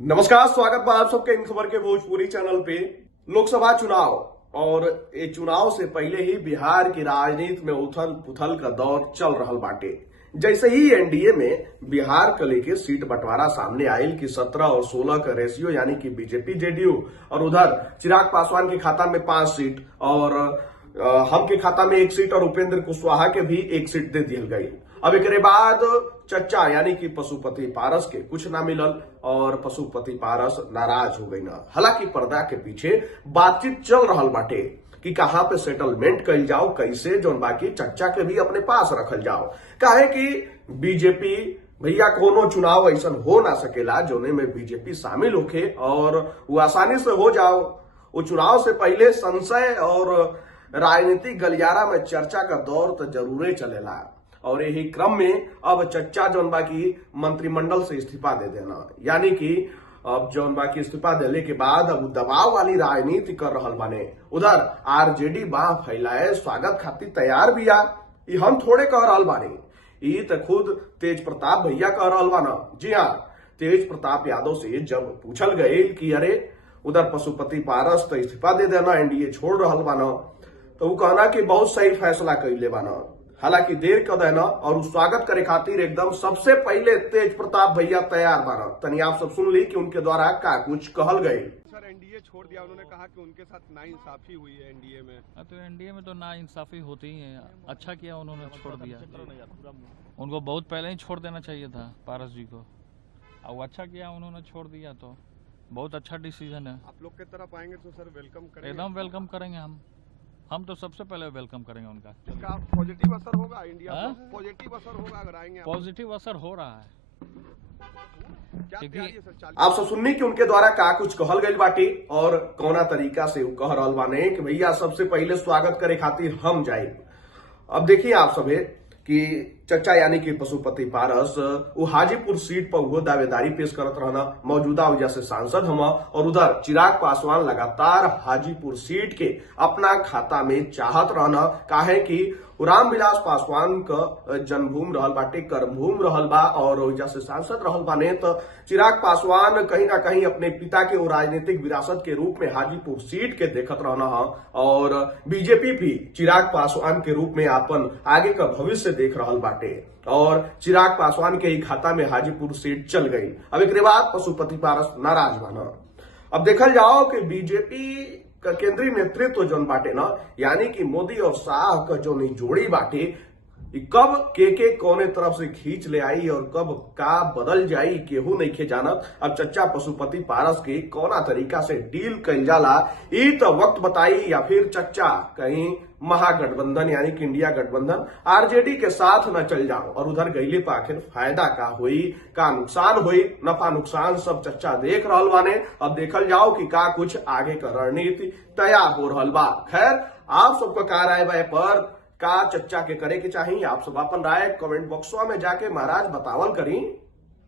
नमस्कार, स्वागत बा आप सबके इन खबर के भोजपुरी चैनल पे। लोकसभा चुनाव और ये चुनाव से पहले ही बिहार की राजनीति में उथल पुथल का दौर चल रहल बाटे। जैसे ही एनडीए में बिहार को लेके सीट बंटवारा सामने आयल कि 17 और 16 का रेशियो यानी कि बीजेपी जेडीयू और उधर चिराग पासवान के खाता में 5 सीट और हम के खाता में 1 सीट और उपेंद्र कुशवाहा के भी 1 सीट दे दिया गई। अब एक बाद चच्चा यानी कि पशुपति पारस के कुछ ना मिलल और पशुपति पारस नाराज हो गई ना। हालांकि पर्दा के पीछे बातचीत चल रहा बाटे कि कहां पे सेटलमेंट कल जाओ, कैसे जो बाकी चच्चा के भी अपने पास रखल जाओ। काहे कि बीजेपी भैया कोनो चुनाव ऐसा हो ना सकेला जोने में बीजेपी शामिल होके और वो आसानी से हो जाओ। वो चुनाव से पहले संशय और राजनीतिक गलियारा में चर्चा का दौर तो जरूर चलेला और यही क्रम में अब चच्चा जौन बाकी मंत्रिमंडल से इस्तीफा दे देना, यानी कि अब जौन बाकी इस्तीफा देने के बाद अब दबाव वाली राजनीति कर रहल बाने। उधर आरजेडी बाह फैलाए स्वागत खातिर तैयार भी आ। हम थोड़े कह रहल बानी, ई तो खुद तेज प्रताप भैया कह रहल बाना। जी हाँ, तेज प्रताप यादव से जब पूछल गए कि अरे उधर पशुपति पारस तो इस्तीफा दे देना, एनडीए छोड़ रहल बाना, तो वो कहना कि बहुत सही फैसला कैले बाना। हालांकि देर कर देना और स्वागत करे खातिर एकदम सबसे पहले तेज प्रताप भैया तैयार बाना। तनी आप सब सुन ली कि उनके द्वारा का कुछ कहल गए। सर एनडीए छोड़ दिया, उन्होंने कहा कि उनके साथ नाइंसाफी हुई है एनडीए में। तो एनडीए में तो नाइंसाफी होती ही है। अच्छा किया उन्होंने छोड़ दिया, उनको बहुत पहले ही छोड़ देना चाहिए था पारस जी को। और अच्छा किया उन्होंने छोड़ दिया, तो बहुत अच्छा डिसीजन है। आप लोग की तरफ आएंगे तो सर वेलकम करेंगे? एकदम वेलकम करेंगे हम तो सबसे पहले वेलकम करेंगे उनका। इसका पॉजिटिव असर होगा इंडिया पर? पॉजिटिव असर होगा अगर आएंगे? पॉजिटिव असर हो रहा है। क्या तैयारी है सर? आप सब सुननी कि उनके द्वारा का कुछ कहल गई बाटी और कौना तरीका से कह रहल बाने कि भैया सबसे पहले स्वागत करे खातिर हम जाए। अब देखिए आप सभे कि चच्चा यानी कि पशुपति पारस वो हाजीपुर सीट पर वो दावेदारी पेश करत रहना, मौजूदा वजह से सांसद हम, और उधर चिराग पासवान लगातार हाजीपुर सीट के अपना खाता में चाहत रहना। काहे कि रामविलास पासवान का जन्मभूमि रहल बाटे, कर्मभूमि रहल बा और वजह से सांसद रहल बाने। तो चिराग पासवान कहीं ना कहीं अपने पिता के वो राजनीतिक विरासत के रूप में हाजीपुर सीट के देखत रहना है और बीजेपी भी चिराग पासवान के रूप में अपन आगे का भविष्य देख रहल बाटे और चिराग पासवान के ही खाता में हाजीपुर सीट चल गई। अब एक बाद पशुपति पारस नाराज बना। अब देखल जाओ कि बीजेपी का केंद्रीय नेतृत्व जोन बाटे ना, यानी कि मोदी और शाह का जो जोड़ी बाटे, कब के कोने तरफ से खींच ले आई और कब का बदल जाई केहू नहीं खे जानत। अब चच्चा पशुपति पारस के कौना तरीका से डील कल जाला ई तो वक्त बताई, या फिर चच्चा कहीं महागठबंधन यानी कि इंडिया गठबंधन आरजेडी के साथ न चल जाओ और उधर गईले पर आखिर फायदा का हुई, का नुकसान हुई, नफा नुकसान सब चच्चा देख रहल बाने। अब देखल जाओ कि का कुछ आगे का रणनीति तैयार हो रहल बा। खैर आप सबका का राय बा पर का चच्चा के करे के चाहिए, आप सब अपन राय कमेंट बॉक्सवा में जाके महाराज बतावल करी।